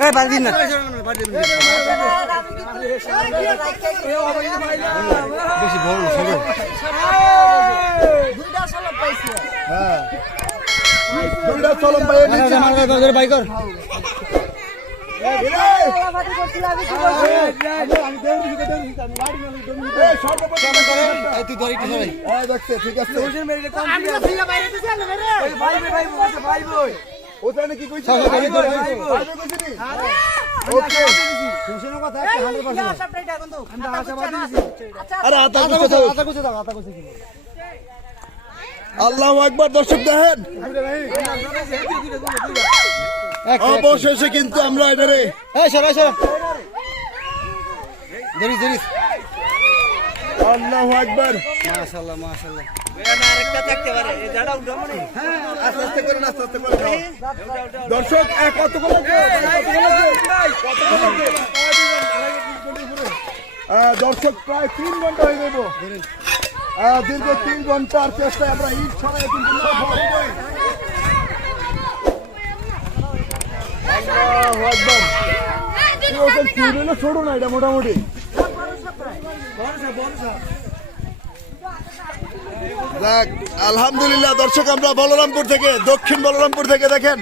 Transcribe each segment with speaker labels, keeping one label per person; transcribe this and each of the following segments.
Speaker 1: এই বাদ দিন না বেশি বড়
Speaker 2: হ্যাঁ দুইটা চলম পাইয়ে নিচ্ছে
Speaker 1: বাই কর তুই ধর
Speaker 2: হ্যাঁ ওখানে কি কইছিস
Speaker 1: ধরে।
Speaker 2: ওকে। আরে আতা গুছে দাও।
Speaker 1: আতা কুচে দাও আতা
Speaker 2: আল্লাহু আকবার দর্শক দেখেন। অবশেষে কিন্তু আমরা এটারে
Speaker 1: এই সরাই সরা। ধরিস ধরিস
Speaker 2: আল্লাহু আকবার।
Speaker 1: মাশাআল্লাহ মাশাআল্লাহ।
Speaker 2: দর্শক দর্শক, প্রায় তিন ঘণ্টা হয়ে যাব দীর্ঘ তিন ঘণ্টার চেষ্টায় আমরা ঈদ ছড়াই ছোট না এটা মোটামুটি? আলহামদুলিল্লাহ দর্শক আমরা বলরামপুর থেকে দক্ষিণ বলরামপুর থেকে দেখেন।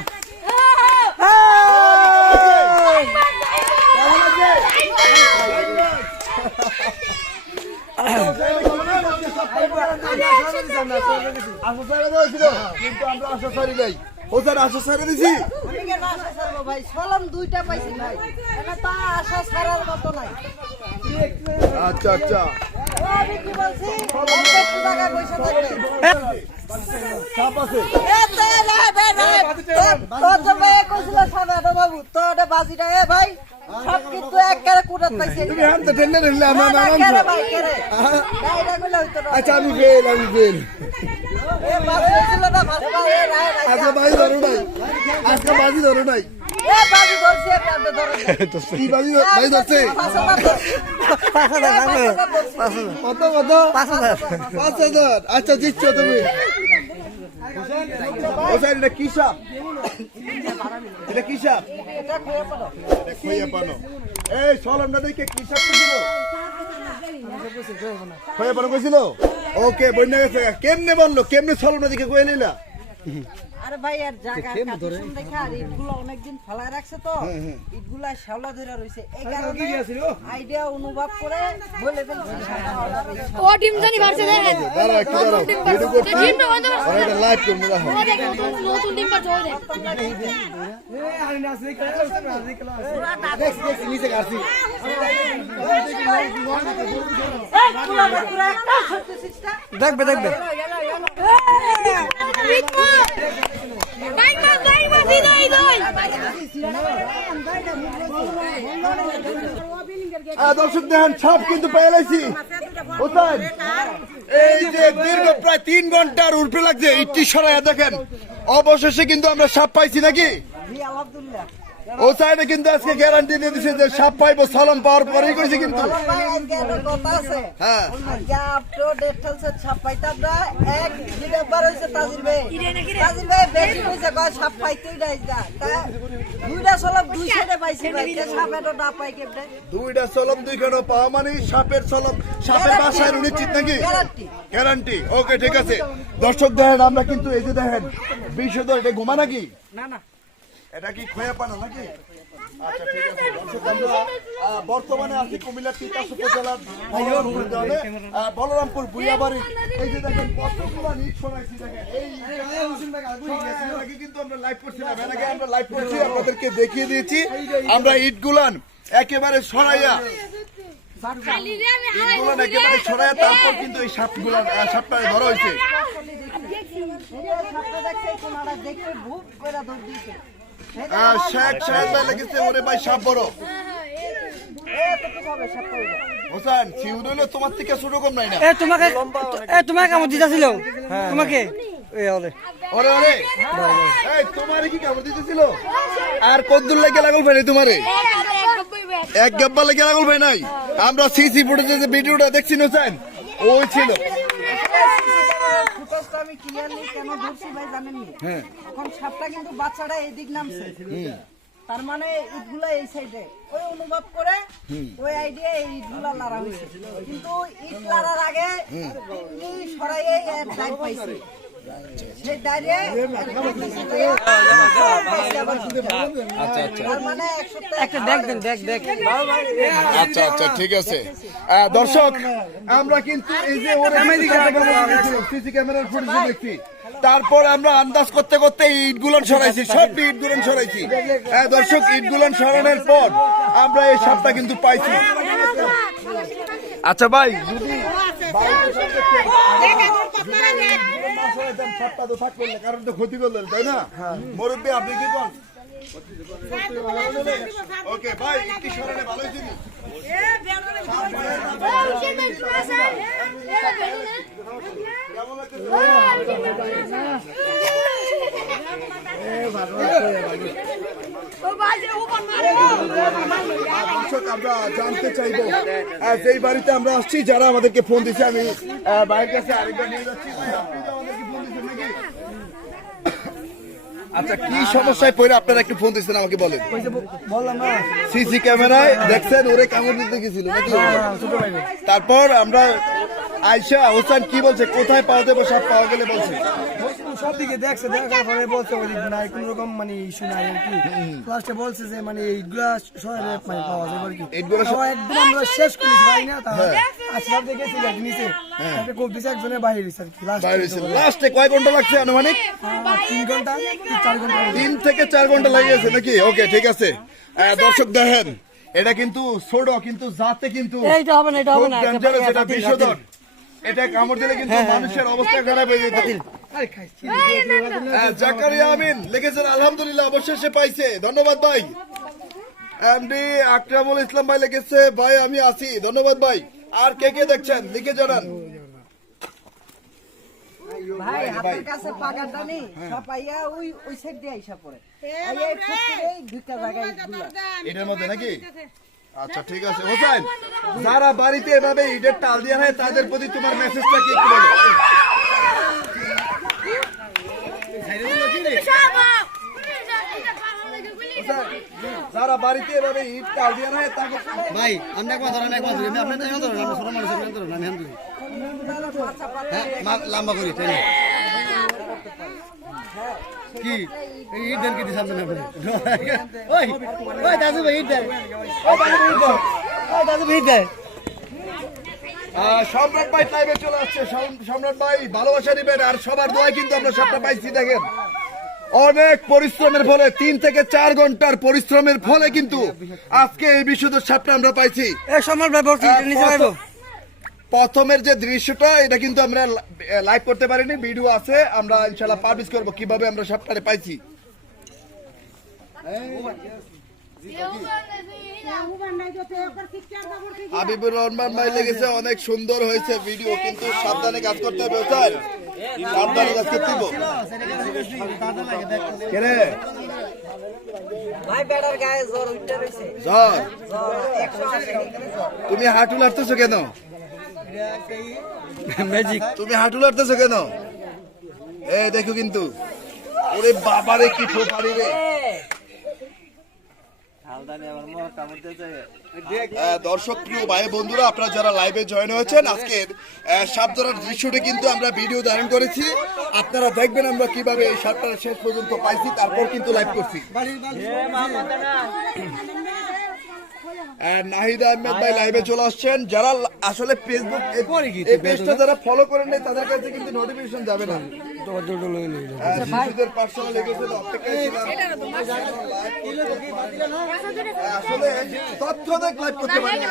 Speaker 2: আচ্ছা আচ্ছা।
Speaker 3: কিন্তু একেবারে কুড়াত পাইছে।
Speaker 2: আজকে বাজি ধরো নাই।
Speaker 3: না।
Speaker 2: আচ্ছা তুমি। এটা কি সাপ? এটা কি সাপ?
Speaker 3: এটা খেয়ে পড়ো।
Speaker 2: এটা খইয়া পানো। এই সলমটা দেখে কি সাপ ছিল খইয়া পানো কইছিল? ওকে বন্যা গেছে। কেমনে বলল কেমনে সলমটা দেখে কয়ে নিলা?
Speaker 3: আরে ভাই আর জায়গা কাটিশন দেখে আর ইটগুলো অনেকদিন ফেলায় রাখছে তো ইটগুলা শ্যাওলা ধরে রইছে এই কারণে আইডিয়া অনুভব করে বলে ফেলছি
Speaker 4: ও টিম জানি পারছে দেখেন
Speaker 2: দাঁড়া একটু দাঁড়া ভিডিও করছি আর এটা লাইভ করব রাখো
Speaker 4: নতুন নতুন পারছে ও দেখ
Speaker 1: দেখছি দেখছি নিচে গাছি
Speaker 3: এই কুলা কুলা একটা সত্যি সিস্টা
Speaker 1: দেখবে দেখবে
Speaker 4: গাই
Speaker 2: দর্শক দেখেন সাপ কিন্তু পেয়ে লাইছি এই যে দীর্ঘ প্রায় তিন ঘণ্টার উল্পে লাগছে ইটি সরাইয়া দেখেন, অবশেষে কিন্তু আমরা সাপ পাইছি নাকি?
Speaker 3: আলহামদুলিল্লাহ
Speaker 2: ও সাইডে কিন্তু আজকে গ্যারান্টি দিয়ে দিছে যে সাপ পাইবো সালাম পাওয়ার পরেই কইছে কিন্তু। হ্যাঁ।
Speaker 3: তা দুইটা
Speaker 2: সলম দুই কেন পাওয়া মানে সাপের সলম সাপের বাসায় নিশ্চিত নাকি?
Speaker 3: গ্যারান্টি
Speaker 2: গ্যারান্টি ওকে ঠিক আছে। দর্শক দেখেন আমরা কিন্তু এই যে দেখেন বিশ্ব হাজার এটা ঘুমা নাকি?
Speaker 3: না না।
Speaker 2: এটা কি খোয়া পানা নাকি? আচ্ছা ঠিক আছে। আহ, বর্তমানে আছি কুমিল্লা তিতাস উপজেলার বলরামপুর গ্রামে আহ, বলরামপুর বুইয়াবাড়ি। এই যে দেখেন কতগুলো নিট শোনাইছি দেখেন। এই আগে কিন্তু আমরা লাইভ করছিলাম এর আগে আমরা লাইভ করছি আপনাদেরকে দেখিয়ে দিয়েছি। আমরা ইট গুলান একেবারে সরাইয়া
Speaker 4: খালি রে আমি
Speaker 2: ইট গুলান একেবারে সরাইয়া তারপর কিন্তু এই সাপটা ধরা হয়েছে।
Speaker 3: দেখছে
Speaker 2: শেখ ভাই লেগেছে ওরে ভাই সাপ বড়।
Speaker 3: এতটুকু হবে ছাপটা হইল।
Speaker 2: হোসেন সিউদ হইল তোমার থেকে ছোট কম নাই না?
Speaker 1: এ তোমাকে এ তোমাকে কামড় দিতেছিল? তোমাকে? এ ওরে।
Speaker 2: ওরে ওরে। এই তোমারে কি কামড় দিতেছিল? আর কদ্দুর লাগে লাগল ভাই তোমারে? এক গাব্বা লাগে লাগল ভাই নাই? আমরা সিসি ফুটেজে ভিডিওটা দেখছি হোসেন ওই ছিল।
Speaker 3: আমি ক্লিয়ারলি কেন ধরছি ভাই জানেননি এখন সাপটা কিন্তু বাচ্চাটা এদিক নামছে। তার মানে ইটগুলো এই সাইডে ওই অনুভব করে ওই আইডিয়া এই ইটগুলো লড়া হয়েছে। কিন্তু ইট লড়ার আগে সরাইয়ে এর পাইছে।
Speaker 2: আচ্ছা আচ্ছা
Speaker 3: মানে
Speaker 2: আচ্ছা আচ্ছা ঠিক আছে। দর্শক আমরা কিন্তু এই যে সিসি ক্যামেরার ফুটেজ দেখছি। তারপর আমরা আন্দাজ করতে করতে ইট গুলন সরাইছি সব ইট গুলন সরাইছি। হ্যাঁ দর্শক ইট গুলন সরানোর পর আমরা এই সাপটা কিন্তু পাইছি। আচ্ছা ভাই যদি সাপটা তো থাকবে না, কারণ তো ক্ষতি করলেন তাই না? মুরব্বী আপনি কি করেন ওকে ভাই কি সরানে ভালোই জিনিস আমরা জানতে চাইব যেই বাড়িতে আমরা আসছি যারা আমাদেরকে ফোন দিচ্ছে আমি ভাইয়ের কাছে আরেকবার নিয়ে যাচ্ছি ভাই, আপনি তো আমাদেরকে ফোন দিচ্ছেন নাকি? আচ্ছা কি সমস্যায় পড়ে? আপনারা একটু ফোন দিচ্ছেন আমাকে বলেন। সিসি ক্যামেরায় দেখছেন ওরে কামড় দিতে গেছিল নাকি? তারপর আমরা আয়সা হোসেন কি বলছে? কোথায় পাওয়া যাবে সব পাওয়া গেলে বলছে।
Speaker 1: সব দিকে দেখছে দেখার পরে বলছে ওই নাই কোন রকম মানে ইস্যু নাই আর কি। লাস্টে বলছে যে মানে এইগুলা শহরে মানে পাওয়া যাবে আর কি। একদম আমরা শেষ করেছি ভাই না তা দেখেছি এক নিচে একটা কোপ দিছে একজনের বাইরে আর কি লাস্ট
Speaker 2: লাস্টে কয় ঘণ্টা লাগছে আনুমানিক?
Speaker 1: তিন ঘণ্টা? চার ঘণ্টা।
Speaker 2: তিন থেকে চার ঘণ্টা লেগেছে নাকি? ওকে ঠিক আছে। দর্শক দেখেন এটা কিন্তু ছোট কিন্তু যাতে কিন্তু
Speaker 1: এইটা হবে না এটা হবে না
Speaker 2: এটা বিষধর এটা কামড় দিলে কিন্তু মানুষের অবস্থা খারাপ হয়ে যেত জাকারিয়া আমিন লিখেছেন আলহামদুলিল্লাহ অবশেষে পাইছে। ধন্যবাদ ভাই। এমডি আকরামুল ইসলাম ভাই লিখেছে ভাই আমি আছি। ধন্যবাদ ভাই। আর কে কে দেখছেন? লিখে জানান।
Speaker 3: ভাই হাতের কাছে পাকাটা নেই সব ওই ওই সাইড দিয়ে আইসা পড়ে। এই ফুটকিরেই দুইটা জায়গায়
Speaker 2: এটার মধ্যে নাকি? আচ্ছা ঠিক আছে। হোসেন যারা বাড়িতে এভাবে ইটের টাল দেওয়া হয় তাদের প্রতি তোমার মেসেজটা কি যারা বাড়িতে এভাবে ইট তাকে
Speaker 5: ভাই আমি একবার ধরেন একবার ধরি আপনি তো ধরেন আমি ছোট মানুষ আমি ধরেন আমি ধরি। হ্যাঁ মা- লম্বা করি তাই কি? এই ইট দেন কি দিছেন আপনি? ওই ওই দাদু ভাই ইট দেন ওই দাদু ভাই ইট দেন ওই দাদু ভাই ইট দেন
Speaker 2: সম্রাট ভাই লাইভে চলে আসছে। সম- সম্রাট ভাই ভালোবাসা দিবেন আর সবার দোয়ায় কিন্তু আমরা সবটা পাইছি দেখেন। অনেক পরিশ্রমের ফলে তিন থেকে চার ঘণ্টার পরিশ্রমের ফলে কিন্তু আজকে এই বিশুদ্ধ সাপটা আমরা পাইছি। প্রথমের যে দৃশ্যটা এটা কিন্তু আমরা লাইভ করতে পারিনি ভিডিও আছে আমরা ইনশাল্লাহ পাবলিশ করব কীভাবে আমরা সাপটারে পাইছি। হাবিবুর রহমান ভাই লেগেছে অনেক সুন্দর হয়েছে ভিডিও কিন্তু সাবধানে কাজ করতে হবে স্যার সাবধানে কাজ করতে হবে।
Speaker 3: জ্বর
Speaker 2: তুমি হাঁটু লাড়তেছো কেন?
Speaker 1: ম্যাজিক
Speaker 2: তুমি হাঁটু লাড়তেছো কেন? এ দেখো কিন্তু। ওরে বাবারে কি ফোপারি রে। দর্শক প্রিয় ভাই বন্ধুরা আপনারা যারা লাইভে জয়েন হয়েছেন আজকের আহ, সাপ ধরার দৃশ্যটি কিন্তু আমরা ভিডিও ধারণ করেছি। আপনারা দেখবেন আমরা কীভাবে এই সাপটা শেষ পর্যন্ত পাইছি তারপর কিন্তু লাইভ করছি। নাহিদ আহমেদ ভাই লাইভে চলে আসছেন। যারা আসলে ফেসবুক এই পেজটা যারা ফলো করেন নাই তাদের কাছে কিন্তু নোটিফিকেশন যাবে না। হ্যাঁ, শিশুদের পার্সোনাল অপেক্ষায় ছিলাম। হ্যাঁ, আসলে লাইভ করতে পারি না।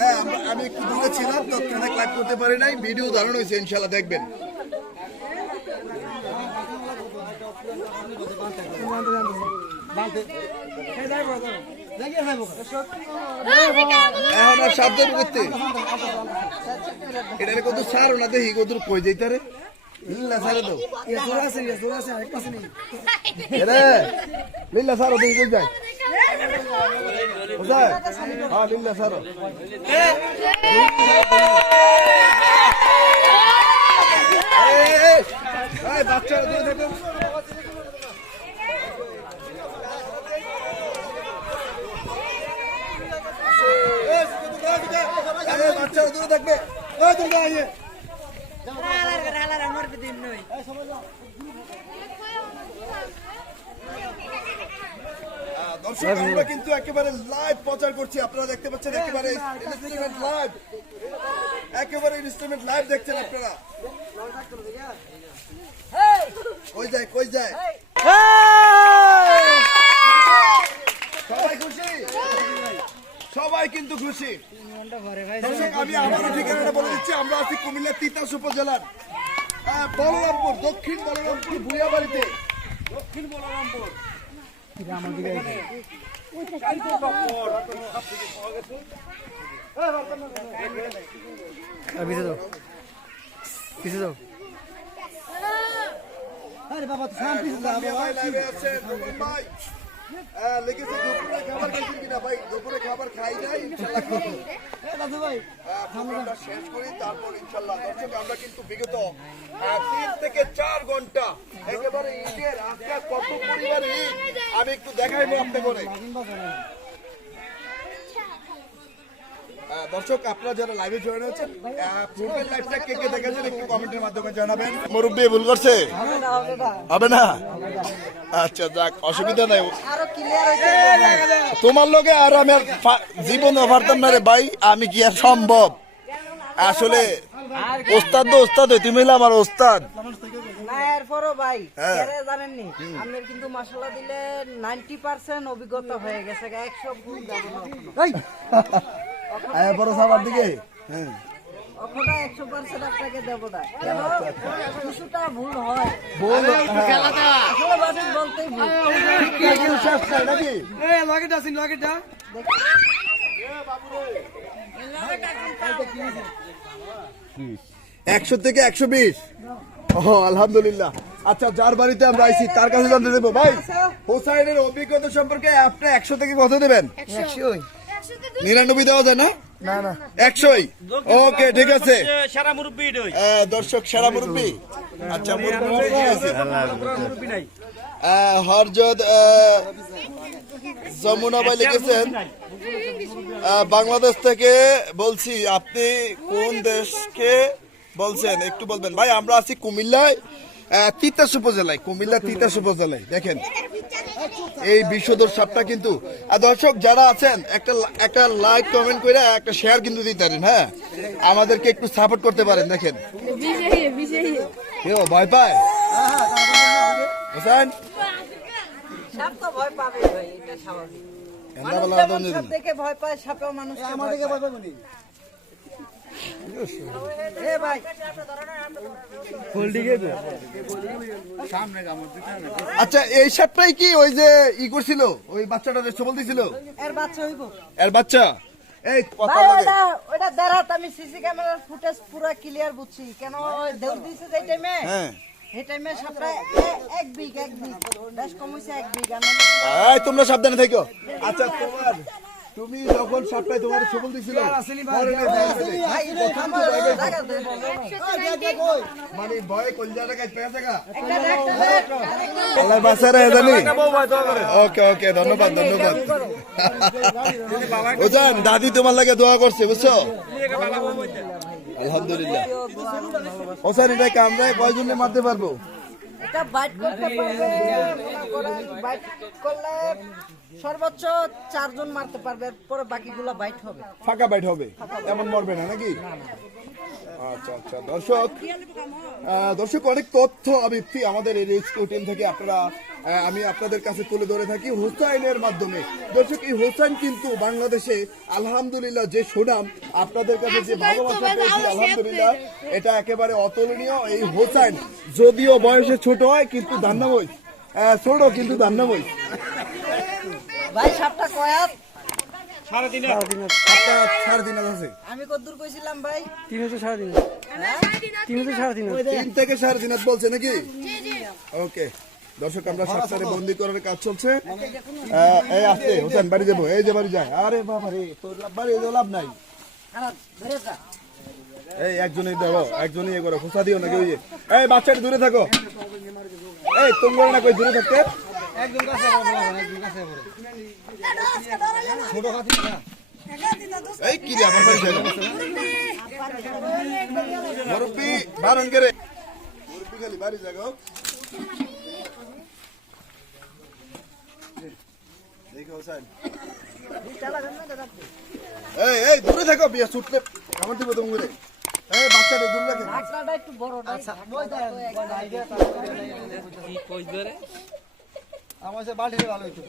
Speaker 2: হ্যাঁ আমি একটু দূরে ছিলাম তৎক্ষণাৎ লাইভ করতে পারি নাই ভিডিও ধারণ হয়েছে ইনশাল্লাহ দেখবেন। এখন সাবধান করতে এটা সার না দেখি কত কই যাইতে রে লিল্লা সারে তো
Speaker 1: ইয়ে ইয়ে
Speaker 2: লিল্লা সার দেখি হ্যাঁ স্যার বাচ্চারা দূরে থাকুন এই, দূরে ওই আইয়ে দর্শক আমরা কিন্তু একেবারে লাইভ প্রচার করছি। আপনারা দেখতে পাচ্ছেন একেবারে ইনস্ট্রুমেন্ট লাইভ একেবারে ইনস্ট্রুমেন্ট লাইভ দেখছেন আপনারা। কই যায় কই যায়? সবাই খুশি? সবাই কিন্তু খুশি। দর্শক আমি আবারও ঠিকানাটা বলে দিচ্ছি আমরা আছি কুমিল্লা তিতাস উপজেলার বলরামপুর দক্ষিণ বলরামপুর ভুইয়াবাড়িতে। দক্ষিণ বলরামপুর।
Speaker 5: পিছিয়ে যাও পিছিয়ে যাও আরে বাবা তো সাম পিছিয়ে যাও
Speaker 2: ভাই লাইভে আছেন ভাই। দুপুরে খাবার কিনা? ভাই দুপুরে খাবার খাই নাই ইনশাল্লাহ খাব। প্রোগ্রামটা শেষ করি তারপর ইনশাল্লাহ দর্শক আমরা কিন্তু বিগত তিন থেকে চার ঘণ্টা একেবারে ঈদের আজকে কত পরিবার আমি একটু দেখাইবো আপনি করে দর্শক আপনারা যারা লাইভে জয়েন হয়েছেন প্রোফাইল লাইভটা কে কে দেখেছেন একটু কমেন্টের মাধ্যমে জানাবেন। মুরব্বী ভুল করছে?
Speaker 3: হবে না না।
Speaker 2: না? আচ্ছা যাক অসুবিধা নাই। তোমার লোকে আর আমি আর জীবনে পারতাম না রে ভাই আমি কি আর সম্ভব? আসলে ওস্তাদ তো ওস্তাদ হই, তুমি আমার ওস্তাদ।
Speaker 3: না এরপরও ভাই
Speaker 2: হ্যাঁ।
Speaker 3: কেরে জানেননি আপনার কিন্তু মশলা দিলে নাইনটি পার্সেন্ট অভিজ্ঞতা হয়ে গেছে একশো না।
Speaker 5: এই!
Speaker 2: আয়া বড় সবার দিকে? হ্যাঁ।
Speaker 3: একশো হয়।
Speaker 2: একশো থেকে একশো বিশ। ও আলহামদুলিল্লাহ। আচ্ছা যার বাড়িতে আমরা আইছি তার কাছে জানতে দেবো। ভাই হোসাইনের অভিজ্ঞতা সম্পর্কে আপনি একশো থেকে কত দেবেন?
Speaker 1: একশোই।
Speaker 2: নিরানব্বই দেওয়া যায় না? একশোই? ওকে ঠিক আছে।
Speaker 6: সারা মুরব্বী
Speaker 2: আহ, দর্শক সেরা মুরব্বী? আচ্ছা হরজত আহ, যমুনা ভাই লিখেছেন আহ, বাংলাদেশ থেকে বলছি আপনি কোন দেশকে বলছেন? একটু বলবেন। ভাই আমরা আছি কুমিল্লায়। তিতাস উপজেলায় কুমিল্লা তিতাস উপজেলায় দেখেন। এই বিশ্বদর সাপটা কিন্তু আর দর্শক যারা আছেন একটা একটা লাইক কমেন্ট করে একটা শেয়ার কিন্তু দিতে পারেন হ্যাঁ? আমাদেরকে একটু সাপোর্ট করতে পারেন দেখেন। কেউ ভয় পায়? হোসেন?
Speaker 3: ভয় পাবে ভয় পায়
Speaker 2: আচ্ছা এই সাপটাই কি ওই যে ই করছিল? ওই বাচ্চাটা যে সবল দিছিল?
Speaker 3: এর বাচ্চা হইব।
Speaker 2: এর বাচ্চা? এই কথা লাগে।
Speaker 3: ওটা ওটা দেখাত আমি সিসি ক্যামেরার ফুটেজ পুরো ক্লিয়ার বুঝছি। কেন ওই দেউর দিছে যে টাইমে
Speaker 2: হ্যাঁ।
Speaker 3: বিগ
Speaker 2: তোমরা সাবধানে থেকো। আচ্ছা তোমার তুমি যখন সাপটায় তোমার সবল দিছিল পেয়েছ। মানে ভয়ে কলজাটা কাজ পেয়ে থাকা আল্লাহ জানি। ওকে ওকে ধন্যবাদ ধন্যবাদ। ওজান দাদি তোমার লাগে দোয়া করছে বুঝছ? আলহামদুলিল্লাহ। ওসান এটা কামড়ায় কয়জনে মারতে পারব?
Speaker 3: এটা বাইট করতে পারবে বাইট করলে সর্বোচ্চ চারজন মারতে পারবে পরে বাকিগুলো বাইট হবে।
Speaker 2: ফাঁকা বাইট হবে? এমন মরবে না নাকি? আচ্ছা আচ্ছা দর্শক দর্শক অনেক তথ্য আমি আমাদের এই রেস্কিউ টিম থেকে আপনারা আমি আপনাদের কাছে তুলে ধরে থাকি হুসাইনের মাধ্যমে। দর্শক এই হুসাইন কিন্তু বাংলাদেশে আলহামদুলিল্লাহ যে সুনাম আপনাদের কাছে যে ভালোবাসা পেয়েছি আলহামদুলিল্লাহ এটা একেবারে অতুলনীয়। এই হুসাইন যদিও বয়সে ছোট হয় কিন্তু ধান্নাময় ছোট কিন্তু ধান্নাময়
Speaker 3: ভাই সাপটা কয়াত
Speaker 6: সাড়ে তিন
Speaker 2: সাড়ে তিন আছে।
Speaker 3: আমি কদ্দূর কইছিলাম ভাই।
Speaker 5: তিন হাজার সাড়ে তিন তিন হাজার সাড়ে তিন
Speaker 2: তিন থেকে সাড়ে তিন বলছে নাকি? ওকে। দর্শক আমরা সাতটারে বন্দি করার কাজ চলছে। এই আসতে হোসেন বাড়ি যাব এই যে বাড়ি যায়। আরে বাবা রে তোর লাভ- বাড়ি যেতে লাভ নাই। এই একজনই ধরো একজনই এ করো খোসা দিও নাকি ওই এই বাচ্চাটা দূরে থাকো। এই তোমরা না কই দূরে থাকতে?
Speaker 5: একজন কাছে পড়ে, একজন কাছে পড়ে। ছোট না।
Speaker 2: এই কি রে আমার বাড়ি যায় মুরব্বি বারণ করে মুরব্বি খালি বাড়ি যাগো দেখো হোসেন এই এই দূরে থাকো বিয়া ছুটলে আমার দিব তুমি করে এই বাচ্চাটা দূরে রাখে।
Speaker 3: একটু বড়
Speaker 5: আমার সে বাল্টি ভালো হইতো।